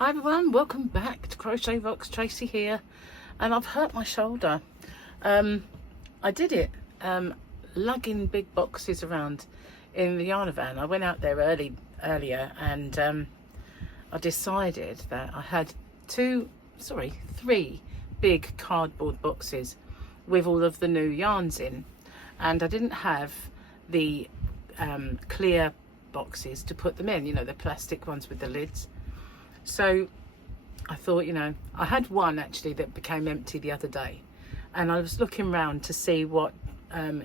Hi everyone, welcome back to Crochet Vox. Tracy here, and I've hurt my shoulder. I did it lugging big boxes around in the yarn van. I went out there earlier and I decided that I had three big cardboard boxes with all of the new yarns in, and I didn't have the clear boxes to put them in, you know, the plastic ones with the lids. So I thought, you know, I had one actually that became empty the other day, and I was looking around to see what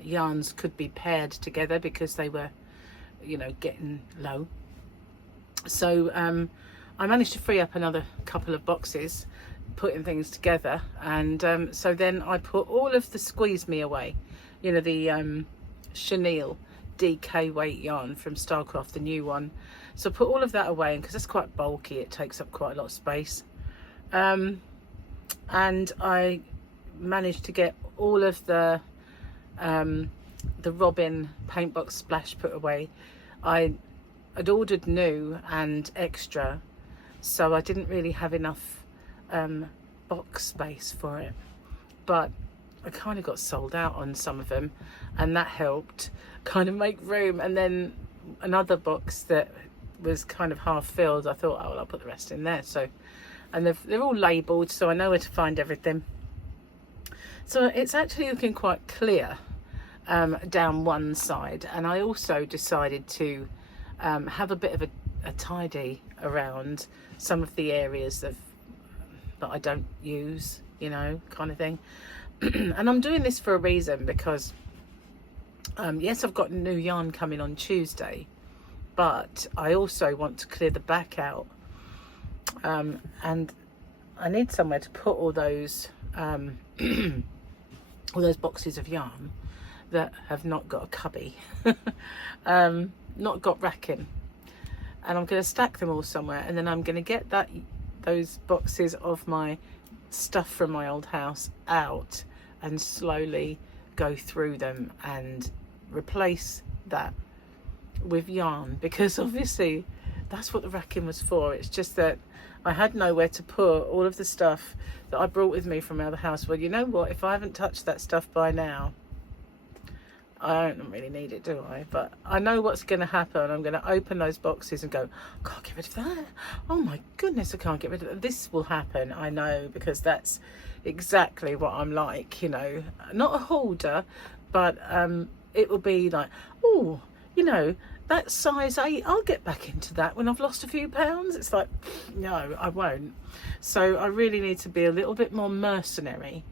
yarns could be paired together because they were, you know, getting low. So I managed to free up another couple of boxes putting things together, and so then I put all of the Squeeze Me away, you know, the chenille DK weight yarn from Starcraft, the new one. So I put all of that away because it's quite bulky, it takes up quite a lot of space, and I managed to get all of the Robin paint box splash put away. I had ordered new and extra, so I didn't really have enough box space for it, but I kind of got sold out on some of them, and that helped kind of make room. And then another box that was kind of half filled, I thought, oh well, I'll put the rest in there. So, and they're all labelled, so I know where to find everything. So it's actually looking quite clear down one side, and I also decided to have a bit of a tidy around some of the areas that I don't use, you know, kind of thing. And I'm doing this for a reason, because yes, I've got new yarn coming on Tuesday, but I also want to clear the back out, and I need somewhere to put all those all those boxes of yarn that have not got a cubby, not got racking, and I'm going to stack them all somewhere, and then I'm going to get those boxes of my stuff from my old house out and slowly go through them and replace that with yarn, because obviously that's what the racking was for. It's just that I had nowhere to put all of the stuff that I brought with me from my other house. Well, you know what, if I haven't touched that stuff by now, I don't really need it, do I? But I know what's going to happen. I'm going to open those boxes and go, I can't get rid of that. Oh my goodness, I can't get rid of that. This will happen, I know, because that's exactly what I'm like, you know. Not a hoarder, but it will be like, oh, you know, that size 8, I'll get back into that when I've lost a few pounds. It's like, no, I won't. So I really need to be a little bit more mercenary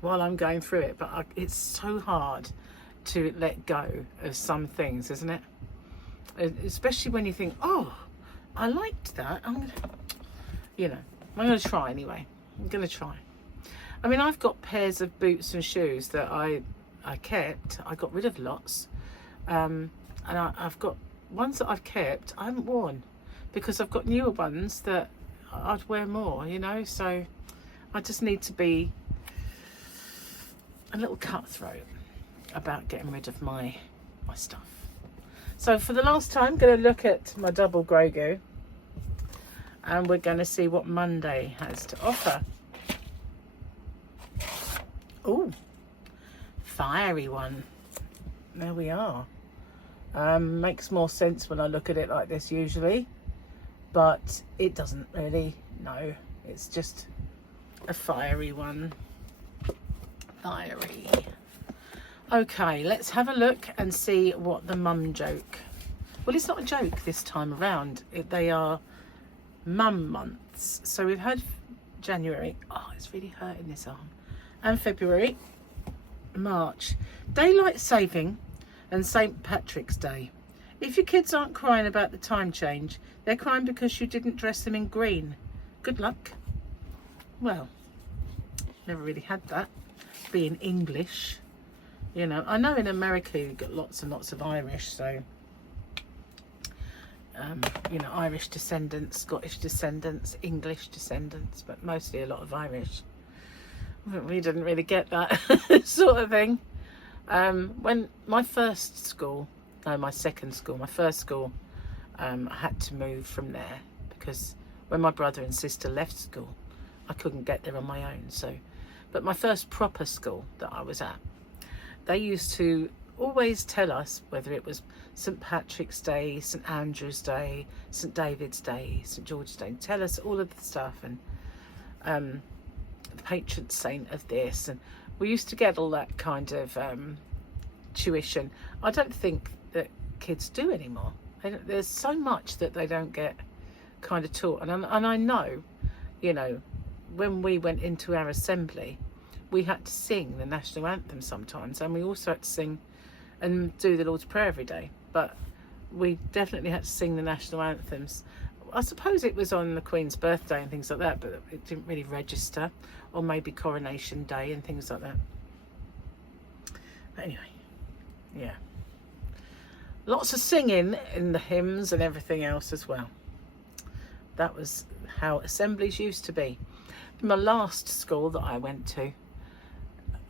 while I'm going through it. But it's so hard to let go of some things, isn't it? Especially when you think, oh, I liked that. I'm going to try anyway. I'm going to try. I mean, I've got pairs of boots and shoes that I kept. I got rid of lots. And I've got ones that I've kept I haven't worn, because I've got newer ones that I'd wear more, you know. So I just need to be a little cutthroat about getting rid of my stuff. So for the last time, I'm going to look at my double Grogu, and we're going to see what Monday has to offer. Oh, fiery one. There we are. Makes more sense when I look at it like this usually, but it doesn't really. No, it's just a fiery one. Fiery. Okay, let's have a look and see what the mum joke. Well, it's not a joke this time around. They are mum months. So we've had January. Oh, it's really hurting this arm. And February, March. Daylight saving and St. Patrick's Day. If your kids aren't crying about the time change, they're crying because you didn't dress them in green. Good luck. Well, never really had that, being English. You know, I know in America you've got lots and lots of Irish, so you know, Irish descendants, Scottish descendants, English descendants, but mostly a lot of Irish. We didn't really get that sort of thing. When my first school, I had to move from there because when my brother and sister left school, I couldn't get there on my own. So, but my first proper school that I was at, they used to always tell us, whether it was St Patrick's Day, St Andrew's Day, St David's Day, St George's Day, tell us all of the stuff, and the patron saint of this, and we used to get all that kind of tuition. I don't think that kids do anymore. There's so much that they don't get kind of taught, and I know, you know, when we went into our assembly, we had to sing the national anthem sometimes, and we also had to sing and do the Lord's Prayer every day, but we definitely had to sing the national anthems. I suppose it was on the Queen's birthday and things like that, but it didn't really register, or maybe Coronation Day and things like that. But anyway, yeah, lots of singing in the hymns and everything else as well. That was how assemblies used to be. My last school that I went to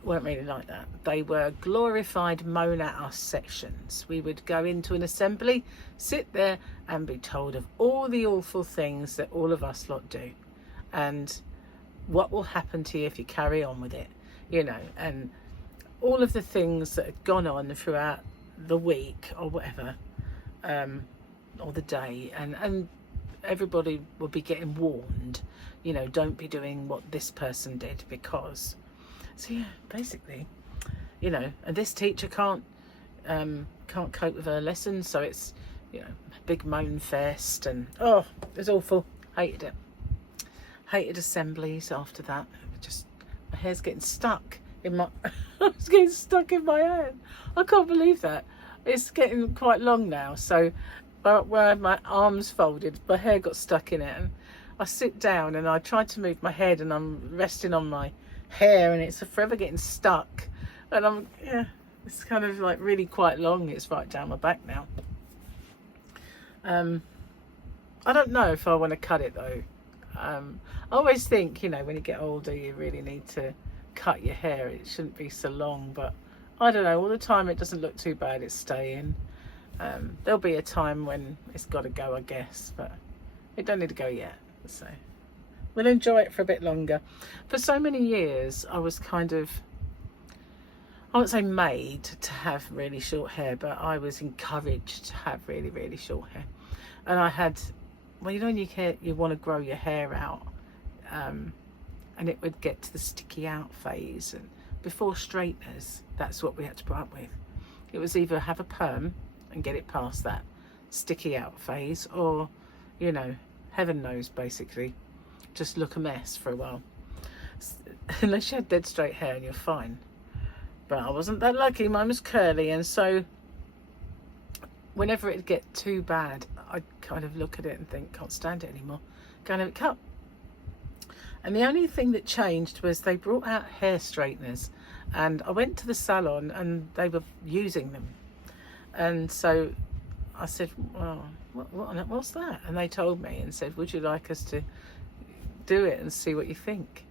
weren't really like that. They were glorified moan at us sections. We would go into an assembly, sit there and be told of all the awful things that all of us lot do, and what will happen to you if you carry on with it, you know, and all of the things that had gone on throughout the week or whatever, or the day, and everybody will be getting warned, you know, don't be doing what this person did, because, so yeah, basically, you know, and this teacher can't cope with her lessons, so it's, you know, big moan fest, and oh, it was awful. Hated it. Hated assemblies after that. Just, my hair's getting stuck in my it's getting stuck in my hair. I can't believe that. It's getting quite long now, so where I had my arms folded, my hair got stuck in it, and I sit down and I try to move my head, and I'm resting on my hair, and it's forever getting stuck, and it's kind of like really quite long. It's right down my back now. I don't know if I want to cut it though. I always think, you know, when you get older, you really need to cut your hair. It shouldn't be so long, but I don't know, all the time it doesn't look too bad. It's staying. There'll be a time when it's got to go, I guess, but it don't need to go yet, so we'll enjoy it for a bit longer. For so many years I was kind of, I won't say made to have really short hair, but I was encouraged to have really, really short hair. And I had, well, you know, when you want to grow your hair out, and it would get to the sticky out phase, and before straighteners, that's what we had to put up with. It was either have a perm and get it past that sticky out phase, or, you know, heaven knows, basically just look a mess for a while, unless you had dead straight hair and you're fine. But I wasn't that lucky. Mine was curly, and so whenever it'd get too bad, I'd kind of look at it and think, can't stand it anymore, go and have it cut. And the only thing that changed was they brought out hair straighteners, and I went to the salon and they were using them, and so I said, well, what's that? And they told me and said, would you like us to do it and see what you think?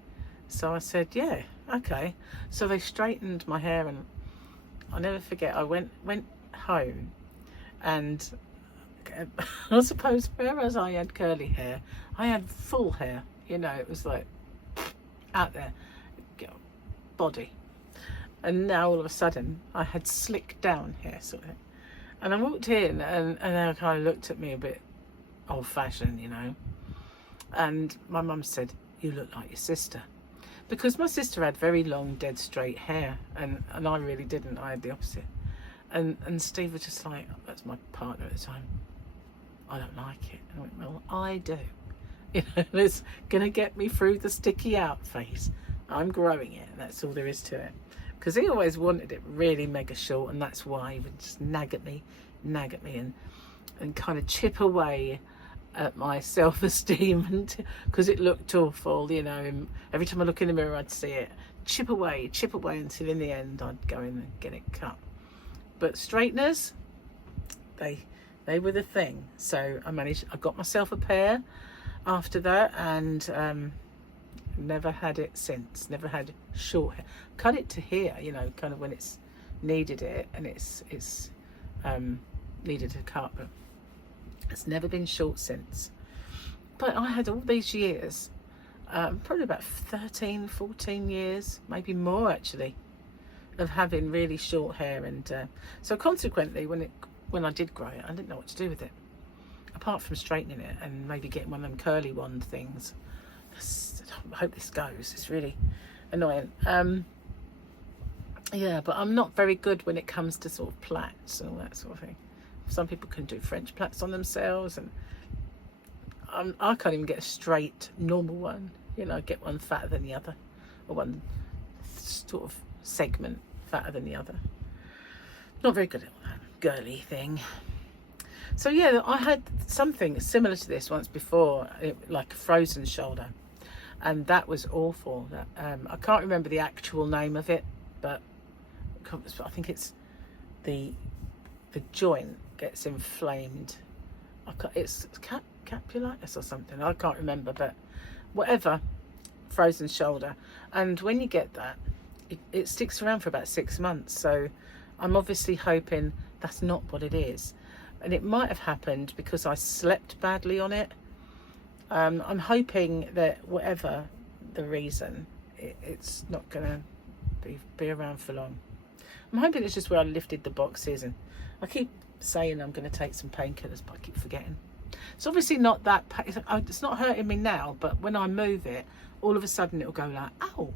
So I said, yeah, okay. So they straightened my hair, and I'll never forget, I went home, and I suppose whereas I had curly hair, I had full hair, you know, it was like out there, body. And now all of a sudden I had slicked down hair, sort of. And I walked in, and they kind of looked at me a bit old fashioned, you know. And my mum said, you look like your sister. Because my sister had very long, dead straight hair, and I really didn't. I had the opposite. And Steve was just like, that's my partner at the time, I don't like it. And I went, well, I do. You know, it's going to get me through the sticky out phase. I'm growing it, and that's all there is to it. Because he always wanted it really mega short, and that's why he would just nag at me, and kind of chip away at my self-esteem, because it looked awful, you know. And every time I look in the mirror, I'd see it chip away until in the end I'd go in and get it cut. But straighteners, they were the thing. So I got myself a pair after that, and never had it since. Never had short hair. Cut it to here, you know, kind of when it's needed it, and it's needed a cut, but it's never been short since. But I had all these years, probably about 13, 14 years, maybe more actually, of having really short hair. And so consequently, when I did grow it, I didn't know what to do with it, apart from straightening it and maybe getting one of them curly wand things. I hope this goes. It's really annoying. Yeah, but I'm not very good when it comes to sort of plaits and all that sort of thing. Some people can do French plaits on themselves, and I can't even get a straight normal one. You know, get one fatter than the other, or one sort of segment fatter than the other. Not very good at that girly thing. So yeah, I had something similar to this once before, like a frozen shoulder, and that was awful. I can't remember the actual name of it, but I think it's the joint gets inflamed. It's capulitis or something. I can't remember, but whatever, frozen shoulder. And when you get that, it sticks around for about 6 months. So I'm obviously hoping that's not what it is. And it might have happened because I slept badly on it. I'm hoping that whatever the reason, it's not going to be around for long. I'm hoping it's just where I lifted the boxes, and I keep saying I'm going to take some painkillers, but I keep forgetting. It's obviously not that, it's not hurting me now, but when I move it, all of a sudden it'll go like, ow,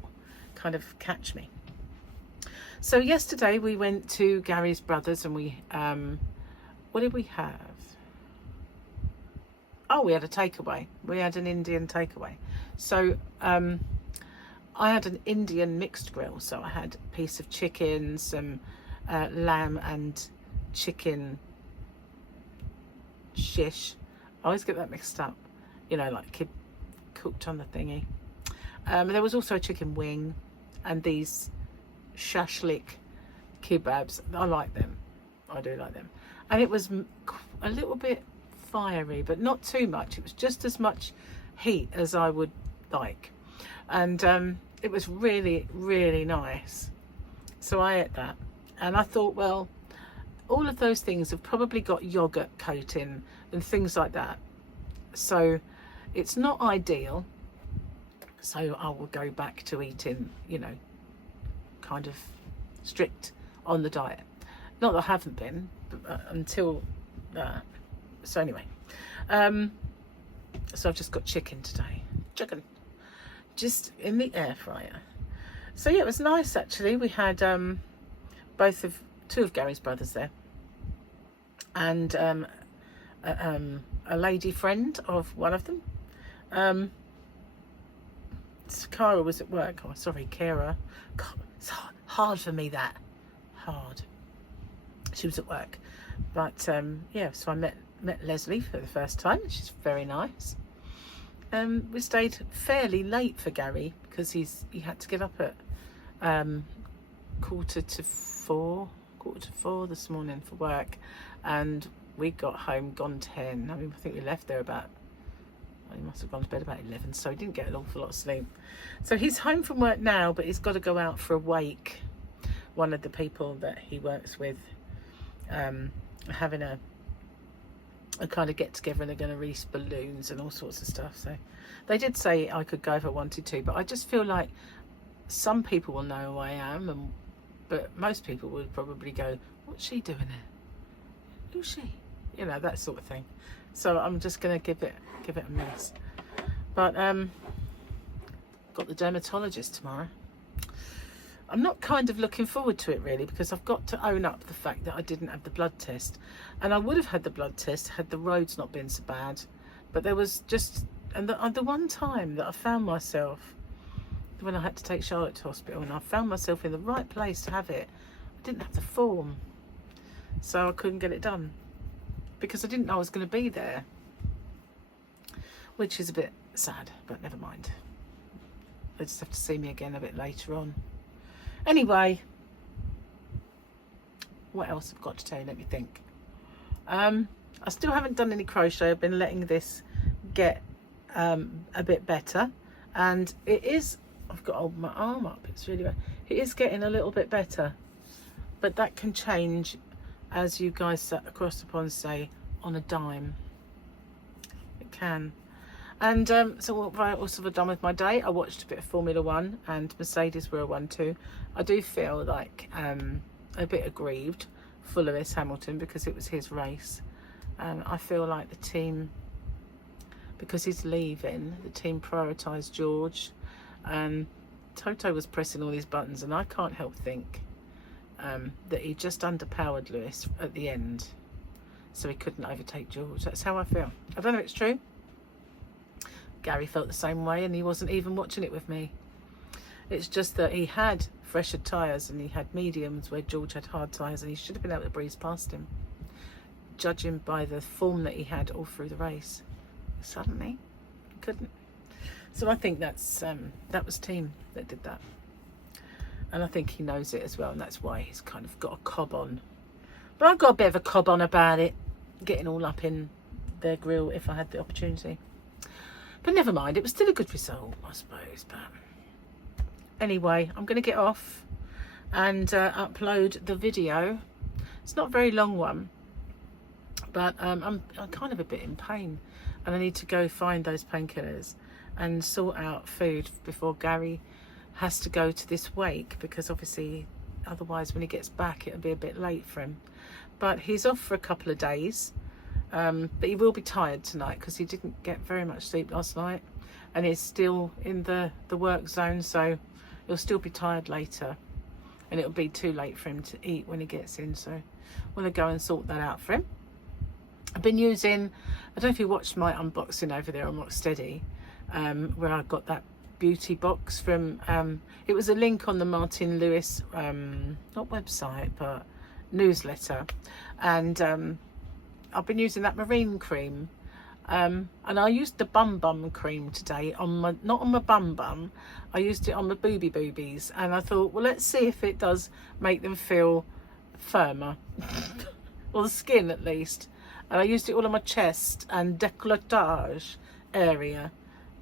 kind of catch me. So yesterday we went to Gary's Brothers, and we, what did we have? Oh, we had a takeaway. We had an Indian takeaway. So I had an Indian mixed grill. So I had a piece of chicken, some lamb and chicken shish. I always get that mixed up. You know, like cooked on the thingy. There was also a chicken wing and these shashlik kebabs. I like them. I do like them. And it was a little bit fiery, but not too much. It was just as much heat as I would like. And it was really, really nice. So I ate that. And I thought, well, all of those things have probably got yogurt coating and things like that. So it's not ideal. So I will go back to eating, you know, kind of strict on the diet. Not that I haven't been, but, until that. So anyway, so I've just got chicken today. Chicken. Just in the air fryer. So yeah, it was nice actually. We had two of Gary's brothers there, and a lady friend of one of them. Kara was at work. Oh, sorry, Kara. God, it's hard for me, that. Hard. She was at work. But yeah, so I met Leslie for the first time. She's very nice. We stayed fairly late for Gary because he had to get up at quarter to four this morning for work, and we got home gone 10. I mean, I think we left there about, he must have gone to bed about 11, so he didn't get an awful lot of sleep. So he's home from work now, but he's got to go out for a wake. One of the people that he works with having a kind of get together, and they're going to release balloons and all sorts of stuff. So they did say I could go if I wanted to, but I just feel like some people will know who I am, but most people would probably go, what's she doing there? Who's she? You know, that sort of thing. So I'm just going to give it a miss. But got the dermatologist tomorrow. I'm not kind of looking forward to it really, because I've got to own up the fact that I didn't have the blood test, and I would have had the blood test had the roads not been so bad. But there was just, and the one time that I found myself, when I had to take Charlotte to hospital, and I found myself in the right place to have it, I didn't have the form, so I couldn't get it done because I didn't know I was going to be there, which is a bit sad, but never mind. They just have to see me again a bit later on. Anyway, what else I've got to tell you? Let me think. I still haven't done any crochet. I've been letting this get a bit better, and it is, I've got to hold my arm up, it's really bad. It is getting a little bit better, but that can change, as you guys across the pond say, on a dime. It can. And so what else have I done with my day? I watched a bit of Formula One, and Mercedes were a 1-2. I do feel like a bit aggrieved for Lewis Hamilton because it was his race. I feel like the team, because he's leaving, the team prioritised George. Toto was pressing all these buttons, and I can't help think that he just underpowered Lewis at the end, so he couldn't overtake George. That's how I feel. I don't know if it's true. Gary felt the same way, and he wasn't even watching it with me. It's just that he had fresher tyres and he had mediums where George had hard tyres, and he should have been able to breeze past him, judging by the form that he had all through the race. Suddenly, he couldn't. So I think that was team that did that. And I think he knows it as well, and that's why he's kind of got a cob on. But I've got a bit of a cob on about it, getting all up in their grill if I had the opportunity. But never mind, it was still a good result, I suppose. But anyway, I'm going to get off and upload the video. It's not a very long one, but I'm kind of a bit in pain, and I need to go find those painkillers and sort out food before Gary has to go to this wake, because obviously otherwise when he gets back it'll be a bit late for him. But he's off for a couple of days. But he will be tired tonight because he didn't get very much sleep last night, and he's still in the work zone, so he'll still be tired later, and it'll be too late for him to eat when he gets in. So I'm going to go and sort that out for him. I've been using, I don't know if you watched my unboxing over there on Rocksteady, where I got that beauty box from, it was a link on the Martin Lewis, not website, but newsletter, and I've been using that marine cream, and I used the bum cream today on my, not on my bum, I used it on my boobies, and I thought, well, let's see if it does make them feel firmer, or the skin at least. And I used it all on my chest and décolletage area.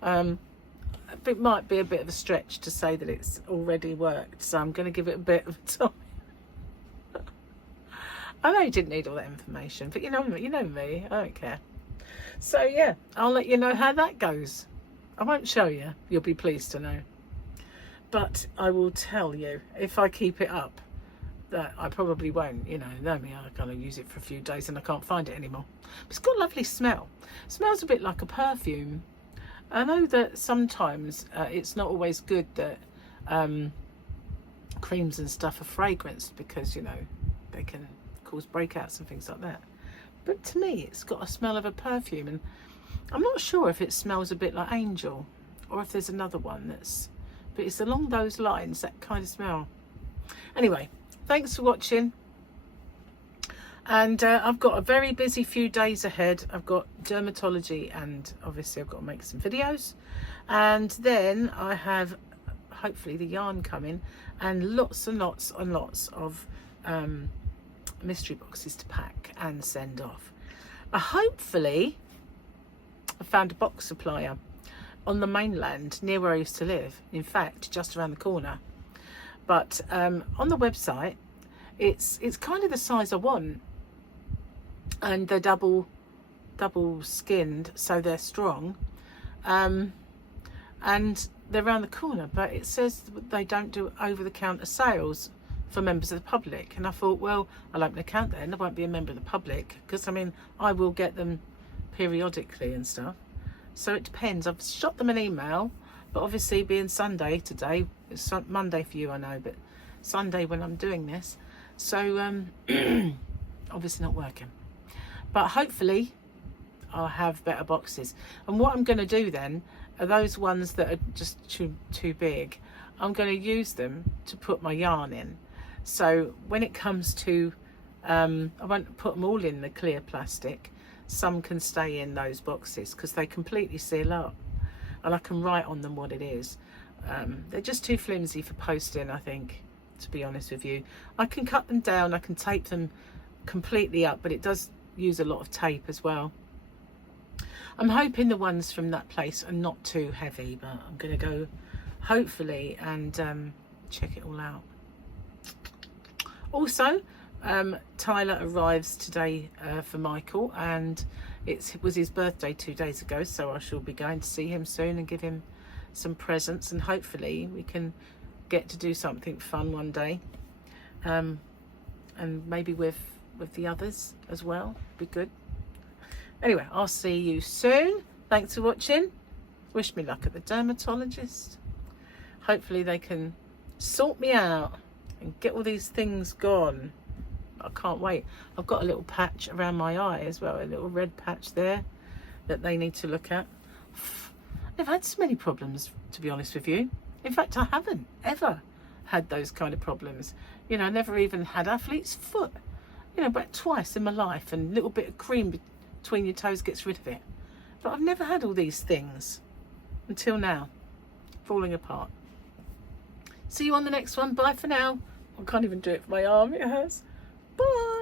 It might be a bit of a stretch to say that it's already worked, so I'm going to give it a bit of time. I know you didn't need all that information, but you know me, I don't care. So yeah, I'll let you know how that goes. I won't show you, you'll be pleased to know. But I will tell you, if I keep it up, that I probably won't, you know me, I'm going to use it for a few days and I can't find it anymore. But it's got a lovely smell. It smells a bit like a perfume. I know that sometimes it's not always good that creams and stuff are fragranced, because, you know, they can cause breakouts and things like that. But to me, it's got a smell of a perfume, and I'm not sure if it smells a bit like Angel or if there's another one that's, but it's along those lines, that kind of smell. Anyway, thanks for watching, and I've got a very busy few days ahead. I've got dermatology, and obviously I've got to make some videos, and then I have hopefully the yarn coming, and lots and lots and lots of mystery boxes to pack and send off. Hopefully I found a box supplier on the mainland near where I used to live, in fact just around the corner. But on the website it's kind of the size I want, and they're double skinned, so they're strong, and they're around the corner, but it says they don't do over-the-counter sales for members of the public. And I thought, well, I'll open an account there and I won't be a member of the public, because I mean I will get them periodically and stuff, so it depends. I've shot them an email, but obviously being Sunday today, it's Monday for you I know, but Sunday when I'm doing this, so obviously not working. But hopefully I'll have better boxes. And what I'm going to do then are those ones that are just too big, I'm going to use them to put my yarn in. So when it comes to, I won't put them all in the clear plastic. Some can stay in those boxes because they completely seal up, and I can write on them what it is. They're just too flimsy for posting, I think, to be honest with you. I can cut them down, I can tape them completely up, but it does use a lot of tape as well. I'm hoping the ones from that place are not too heavy, but I'm going to go hopefully and check it all out. Also, Tyler arrives today for Michael, and It was his birthday 2 days ago, so I shall be going to see him soon and give him some presents, and hopefully we can get to do something fun one day, and maybe with the others as well. Be good. Anyway, I'll see you soon. Thanks for watching. Wish me luck at the dermatologist. Hopefully they can sort me out and get all these things gone. I can't wait. I've got a little patch around my eye as well, a little red patch there that they need to look at. I've had so many problems, to be honest with you. In fact, I haven't ever had those kind of problems. You know, I never even had athlete's foot. You know, but twice in my life, and a little bit of cream between your toes gets rid of it. But I've never had all these things until now. Falling apart. See you on the next one. Bye for now. I can't even do it for my arm. It hurts. Bye.